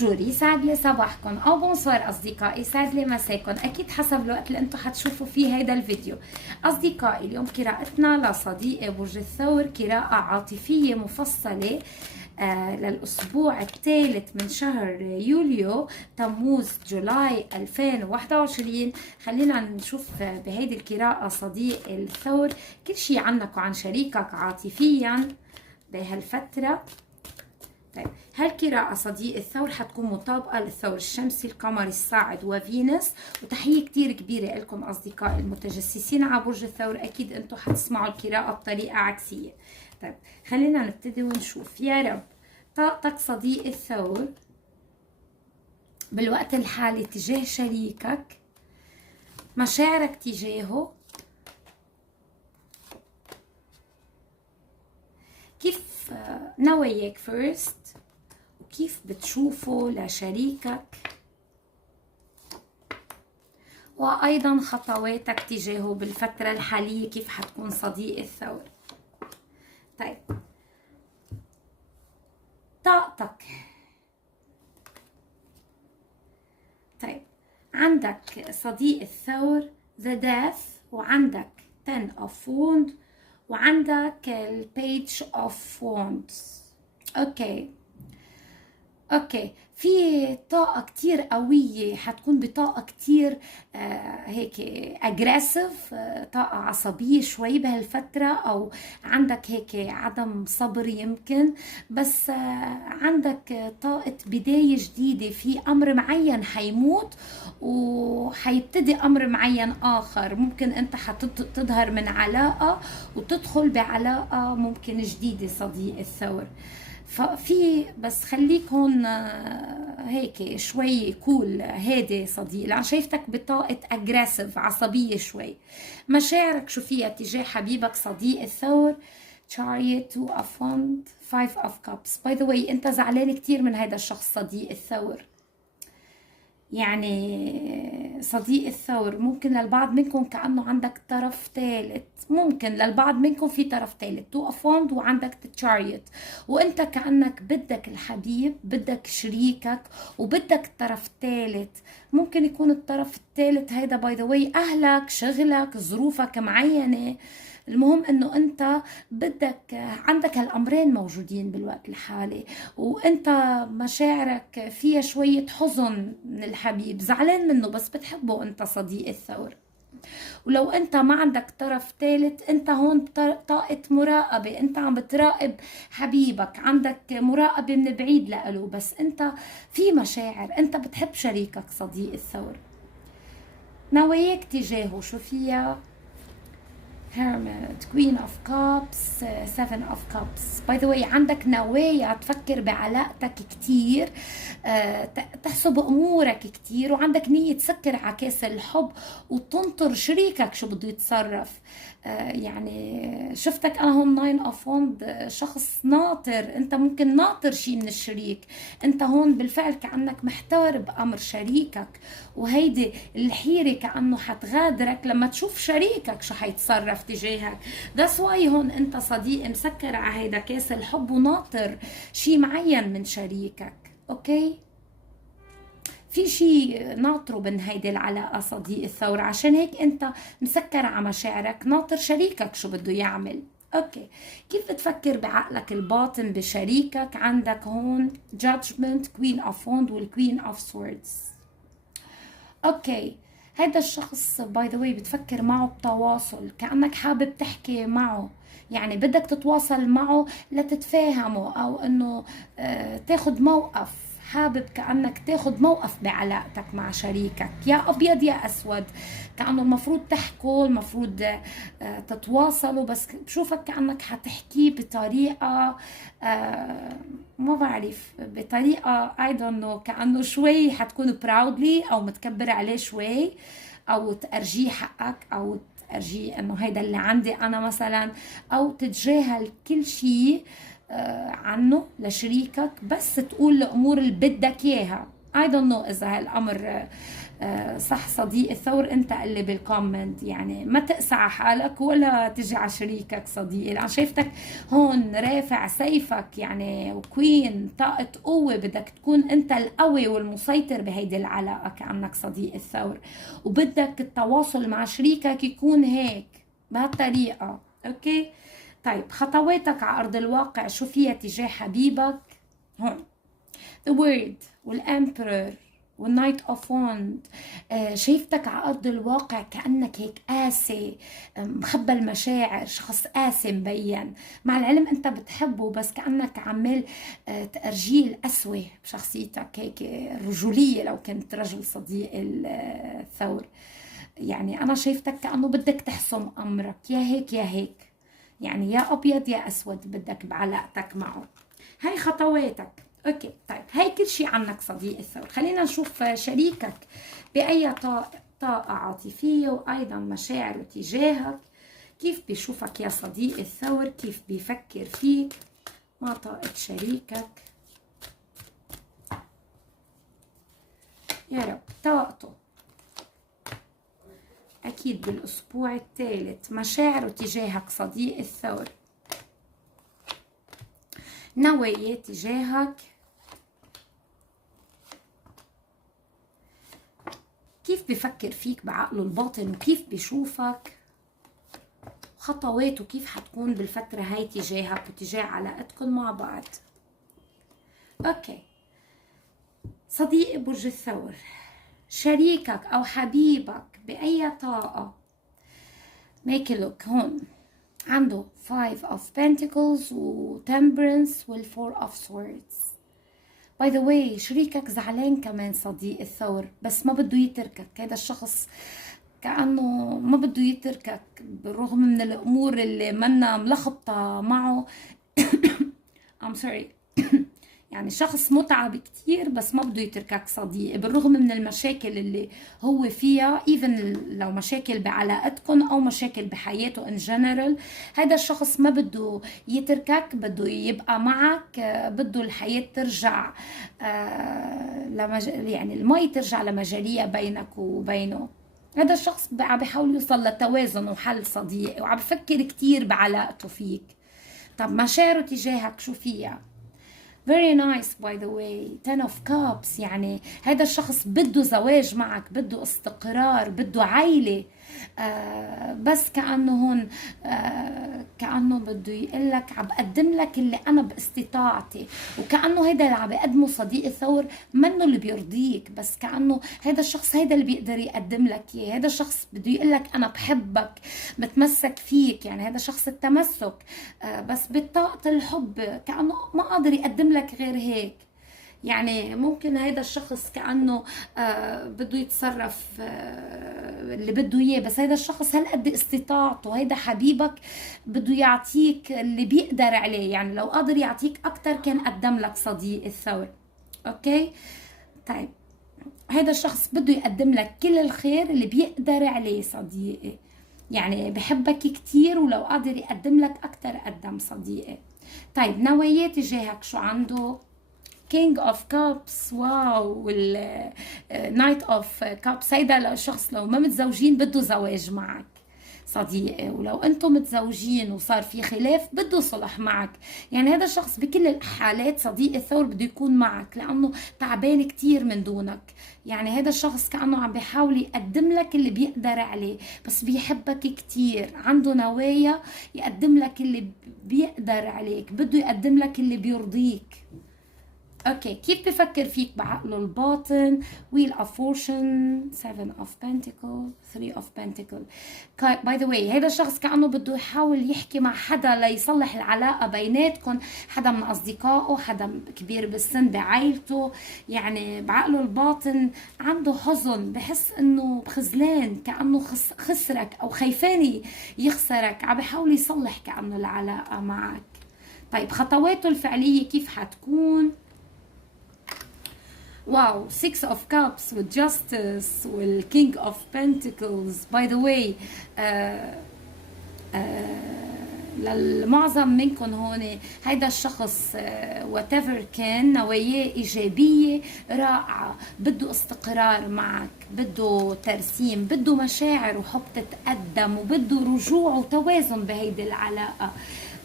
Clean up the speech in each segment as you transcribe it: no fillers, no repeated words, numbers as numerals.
بونجور، يسعد لي صباحكم او بونسوار اصدقائي، يسعد لي مساكم، اكيد حسب الوقت اللي انتم حتشوفوا فيه هيدا الفيديو. اصدقائي اليوم قراءتنا لصديقي برج الثور قراءة عاطفية مفصلة للأسبوع الثالث من شهر يوليو تموز جولاي 2021. خلينا نشوف بهيدي القراءة صديق الثور كل شيء عنك وعن شريكك عاطفيا بهالفترة. طيب هالقراءة صديق الثور حتكون مطابقة للثور الشمسي القمر الصاعد وفينوس، وتحية كتير كبيرة لكم أصدقائي المتجسسين على برج الثور، أكيد أنتم حتسمعوا القراءة بطريقة عكسية. طيب خلينا نبتدي ونشوف. يا رب طاقتك صديق الثور بالوقت الحالي تجاه شريكك، مشاعرك تجاهه، كيف نواياك فيرست، وكيف بتشوفه لشريكك، وأيضا خطواتك تجاهه بالفترة الحالية كيف حتكون صديق الثور. طيب طاقتك. طيب عندك صديق الثور The Death، وعندك Ten of Wands، وعندك البيج اوف ووندز. اوكي في طاقة كتير قوية، حتكون بطاقة كتير هيك اجريسيف، طاقة عصبية شوي بهالفترة، او عندك هيك عدم صبر يمكن، بس عندك طاقة بداية جديدة في امر معين حيموت وحيبتدي امر معين اخر. ممكن انت حتظهر من علاقة وتدخل بعلاقة ممكن جديدة صديق الثور. ففي بس خليك هون هيك شوي كول هادي صديق، لأن شايفتك بطاقة اجريسيف عصبية شوي. مشاعرك شو فيها تجاه حبيبك صديق الثور؟ Chariot, Two of Wands, Five of Cups. By the way انت زعلان كتير من هذا الشخص صديق الثور. يعني صديق الثور ممكن للبعض منكم كأنه عندك طرف ثالث، ممكن للبعض منكم في طرف ثالث، تو اوف وند وعندك تشاريت، وانت كأنك بدك الحبيب، بدك شريكك، وبدك طرف ثالث. ممكن يكون الطرف الثالث هيدا باي ذا واي اهلك، شغلك، ظروفك معينة. المهم انه انت بدك عندك هالامرين موجودين بالوقت الحالي، وانت مشاعرك فيها شوية حزن من الحبيب، زعلان منه بس بتحبه انت صديق الثور. ولو انت ما عندك طرف ثالث، انت هون طاقة مراقبة، انت عم بتراقب حبيبك، عندك مراقبة من بعيد لأله، بس انت في مشاعر، انت بتحب شريكك صديق الثور. نواياك تجاهه شو فيها؟ Hermit, Queen of Cups, Seven of Cups. By the way عندك نوايا تفكر بعلاقتك كتير، تحسب أمورك كتير، وعندك نية تسكر على كاس الحب وتنطر شريكك شو بده يتصرف. يعني شفتك أنا هون ناين أوف وند، شخص ناطر، أنت ممكن ناطر شي من الشريك، أنت هون بالفعل كأنك محتار بأمر شريكك، وهيدي الحيرة كأنه حتغادرك لما تشوف شريكك شو حيتصرف تجاهك. That's why هون أنت صديق مسكر على هيدا كاس الحب وناطر شي معين من شريكك. أوكي في شيء ناطره من هيدي العلاقة صديق الثور، عشان هيك انت مسكر على مشاعرك، ناطر شريكك شو بده يعمل. اوكي كيف بتفكر بعقلك الباطن بشريكك؟ عندك هون Judgment, Queen of Wands والqueen of Swords. اوكي هيدا الشخص باي ذا واي بتفكر معه بتواصل، كأنك حابب تحكي معه، يعني بدك تتواصل معه لتتفاهمه، او انه تاخد موقف، حابب كأنك تاخد موقف بعلاقتك مع شريكك، يا أبيض يا أسود، كأنه المفروض تحكوا، المفروض تتواصلوا، بس بشوفك كأنك حتحكيه بطريقة ما بعرف، بطريقة I don't know، كأنه شوي حتكون proudly أو متكبر عليه شوي، أو تأرجيه حقك، أو تأرجيه أنه هيدا اللي عندي أنا مثلا، أو تتجاهل كل شيء عنه لشريكك، بس تقول الامور اللي بدك اياها. I don't know إذا هالأمر صح صديقي الثور. انت اللي بالكومنت، يعني ما تقسى على حالك ولا تجي على شريكك صديقي، لأن شايفتك هون رافع سيفك يعني، وكوين طاقة قوة، بدك تكون انت القوي والمسيطر بهيدي العلاقة كأنك صديق الثور، وبدك التواصل مع شريكك يكون هيك بهالطريقة. اوكي طيب خطواتك على أرض الواقع شو فيها تجاه حبيبك؟ هون The Word والامبرور والنايت اوف وند. شايفتك على ارض الواقع كانك هيك قاسي، مخبى المشاعر، شخص قاسي مبين، مع العلم انت بتحبه بس كانك عمال تأرجيه القسوه بشخصيتك، هيك رجوليه لو كنت رجل صديق الثور. يعني انا شايفتك كانه بدك تحسم امرك، يا هيك يا هيك، يعني يا ابيض يا اسود بدك بعلاقتك معه. هاي خطواتك. اوكي طيب هاي كل شيء عنك صديق الثور. خلينا نشوف شريكك بأي طاقة عاطفية وأيضا مشاعره تجاهك، كيف بيشوفك يا صديق الثور، كيف بيفكر فيك، ما طاقة شريكك يا رب. طاقته أكيد بالأسبوع الثالث، مشاعره تجاهك صديق الثور، نوايا تجاهك، كيف بفكر فيك بعقله الباطن وكيف بيشوفك، خطواته كيف حتكون بالفترة هاي تجاهك وتجاه علاقتكم مع بعض. اوكي صديقي برج الثور، شريكك او حبيبك بأي طاقة ميك لوك هون عنده 5 of Pentacles و Temperance وال 4 of Swords. باي ذا واي شريكك زعلان كمان صديق الثور، بس ما بده يتركك. هذا الشخص كأنه ما بده يتركك بالرغم من الأمور اللي منا ملخبطة معه. I'm sorry. يعني شخص متعب كتير بس ما بده يتركك صديقي، بالرغم من المشاكل اللي هو فيها، even لو مشاكل بعلاقتكم او مشاكل بحياته in general. هذا الشخص ما بده يتركك، بده يبقى معك، بده الحياة ترجع يعني المي ترجع لمجاريها بينك وبينه. هذا الشخص عم بيحاول يوصل لتوازن وحل صديقي، وعم بفكر كتير بعلاقته فيك. طب مشاعره تجاهك شو فيها؟ very nice by the way. 10 of cups، يعني هذا الشخص بده زواج معك، بده استقرار، بده عيلة، بس كأنه هون كأنه بده يقلك عم بقدم لك اللي أنا باستطاعتي، وكأنه هيدا اللي عم بقدمه صديق الثور منه اللي بيرضيك، بس كأنه هيدا الشخص هيدا اللي بيقدر يقدم لك إياه. هيدا الشخص بده يقلك أنا بحبك، بتمسك فيك، يعني هيدا شخص التمسك، بس بطاقة الحب كأنه ما قادر يقدم لك غير هيك. يعني ممكن هيدا الشخص كأنه بده يتصرف اللي بده اياه، بس هيدا الشخص هالقد استطاعته، هيدا حبيبك بده يعطيك اللي بيقدر عليه، يعني لو قادر يعطيك اكتر كان قدم لك صديق الثور. اوكي طيب هيدا الشخص بده يقدم لك كل الخير اللي بيقدر عليه صديقي، يعني بحبك كتير ولو قادر يقدم لك اكتر قدم صديقي. طيب نواياه تجاهك شو عنده؟ King of Cups، واو، وال Knight of Cups. هيدا الشخص لو ما متزوجين بده زواج معك صديقي، ولو انتم متزوجين وصار في خلاف بده صلح معك. يعني هذا الشخص بكل الحالات صديق الثور بده يكون معك لانه تعبان كتير من دونك. يعني هذا الشخص كأنه عم بيحاول يقدم لك اللي بيقدر عليه، بس بيحبك كتير، عنده نوايا يقدم لك اللي بيقدر عليك، بده يقدم لك اللي بيرضيك. اوكي كيف بفكر فيك بعقله الباطن؟ Wheel of Fortune، 7 of Pentacles، 3 of Pentacles. باي ذا واي هذا الشخص كأنه بده يحاول يحكي مع حدا ليصلح العلاقة بيناتكم، حدا من أصدقائه، حدا كبير بالسن بعائلته. يعني بعقله الباطن عنده حزن، بحس انه خزلان، كأنه خسرك او خايفان يخسرك، عم بيحاول يصلح كأنه العلاقة معك. طيب خطواته الفعلية كيف حتكون؟ واو 6 of cups والjustice والking of pentacles. by the way للمعظم منكم هون هيدا الشخص whatever كان نواياه إيجابية رائعة، بده استقرار معك، بده ترسيم، بده مشاعر وحب تتقدم، وبده رجوع وتوازن بهيدي العلاقة،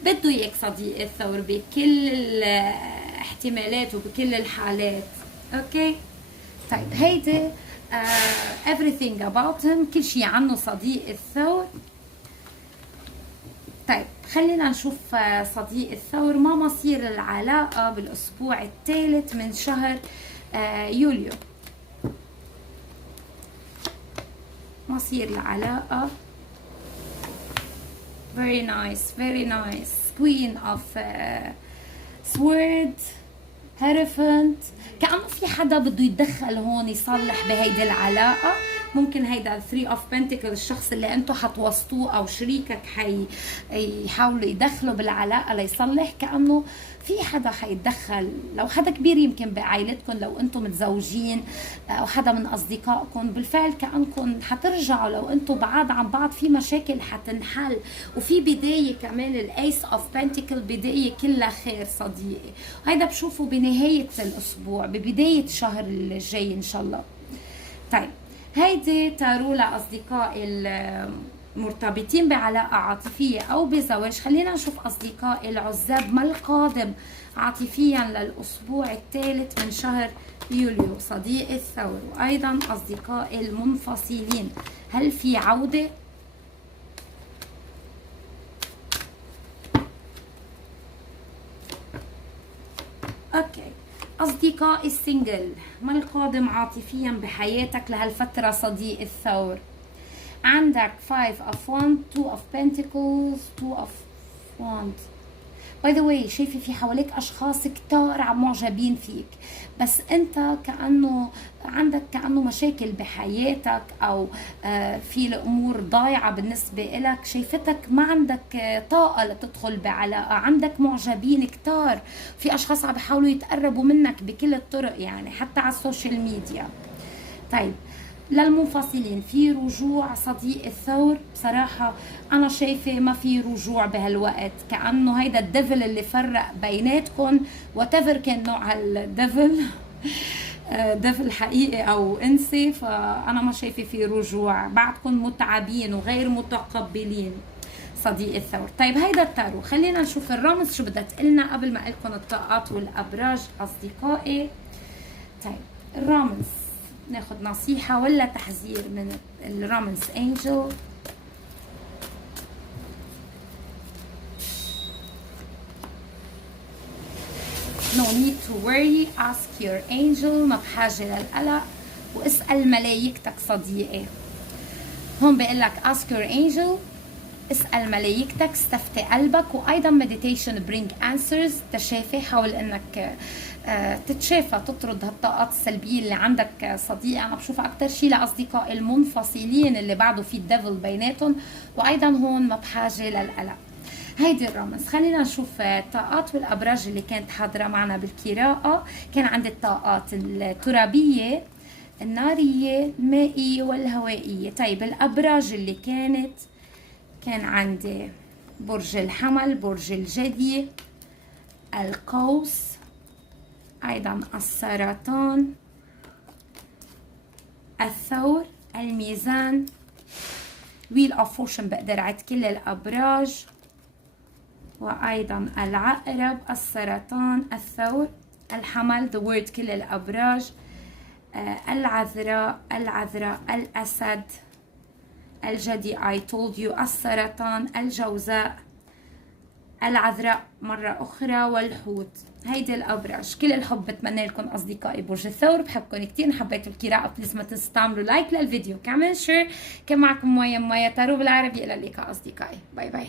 بده اياك صديقي الثور بكل الاحتمالات وبكل الحالات. اوكي طيب هيدي everything about him، كل شيء عنه صديق الثور. طيب خلينا نشوف صديق الثور ما مصير العلاقة بالأسبوع الثالث من شهر يوليو. مصير العلاقة very nice queen of sword hierophant. كأنه في حدا بده يتدخل هون يصلح بهيدي العلاقة. ممكن هيدا 3 of Pentacles الشخص اللي انتو حتوسطوه او شريكك يحاولوا يدخلوا بالعلاقة ليصلح. كأنه في حدا حيتدخل، لو حدا كبير يمكن بعائلتكم لو انتم متزوجين، او حدا من اصدقائكم. بالفعل كأنكم حترجعوا لو انتم بعاد عن بعض، في مشاكل حتنحل، وفي بداية كمان الايس اوف بنتيكل، بداية كلها خير صديقي. هيدا بشوفه بنهاية الاسبوع ببداية الشهر الجاي ان شاء الله. طيب هيدي تارو لأصدقائي المرتبطين بعلاقة عاطفية أو بزواج. خلينا نشوف أصدقائي العزاب ما القادم عاطفيا للأسبوع الثالث من شهر يوليو صديق الثور. وأيضا أصدقائي المنفصلين، هل في عودة؟ أوكي أصدقائي السنجل، ما القادم عاطفيا بحياتك لهالفترة صديق الثور؟ عندك 5 of Wands، 2 of Pentacles، 2 of Wands. باي ذا واي شايفه في حواليك اشخاص كتار معجبين فيك، بس انت كأنه عندك كأنه مشاكل بحياتك، او في الامور ضايعه بالنسبه لك. شايفتك ما عندك طاقه لتدخل بعلاقه، عندك معجبين كتار، في اشخاص عم بيحاولوا يتقربوا منك بكل الطرق، يعني حتى على السوشيال ميديا. طيب للمنفصلين في رجوع صديق الثور. بصراحة أنا شايفة ما في رجوع بهالوقت، كأنه هيدا الديفل اللي فرق بيناتكم، وتفر كان نوع هالديفل ديفل حقيقي أو إنسي. فأنا ما شايفة في رجوع، بعدكم متعبين وغير متقبلين صديق الثور. طيب هيدا التارو، خلينا نشوف الرمز شو بدها تقلنا قبل ما أقلكم الطاقات والأبراج أصدقائي. طيب الرمز، ناخد نصيحة ولا تحذير من الرمز انجل؟ No need to worry, ask your angel. ما بحاجة للقلق، واسأل ملايكتك صديقي. هون بيقول لك ask your angel، اسأل ملايكتك، استفتي قلبك. وأيضا meditation bring answers، تشافي، حاول إنك تتشافى، تطرد هالطاقات السلبية اللي عندك صديقي. أنا بشوفها أكتر شيء لأصدقائي المنفصلين اللي بعده في الديفل بيناتهم، وأيضا هون ما بحاجة للقلق. هيدي الرمز. خلينا نشوف الطاقات والأبراج اللي كانت حاضرة معنا بالقراءة. كان عندي الطاقات الترابية، النارية، المائية والهوائية. طيب الأبراج اللي كان عندي برج الحمل، برج الجدي، القوس، أيضا السرطان، الثور، الميزان، ويل اوف فورشن. بقدر أعد كل الأبراج، وأيضا العقرب، السرطان، الثور، الحمل، the word، كل الأبراج، العذراء، الأسد، الجدي I told you، السرطان، الجوزاء، العذراء مرة أخرى، والحوت. هيدي الأبراج. كل الحب بتمنى لكم أصدقائي برج الثور، بحبكم كتير. حبيتوا القراءة بليز ما تنسوا تعملوا لايك للفيديو، كمان شير. كان معكم مايا تارو بالعربي. إلى اللقاء أصدقائي، باي باي.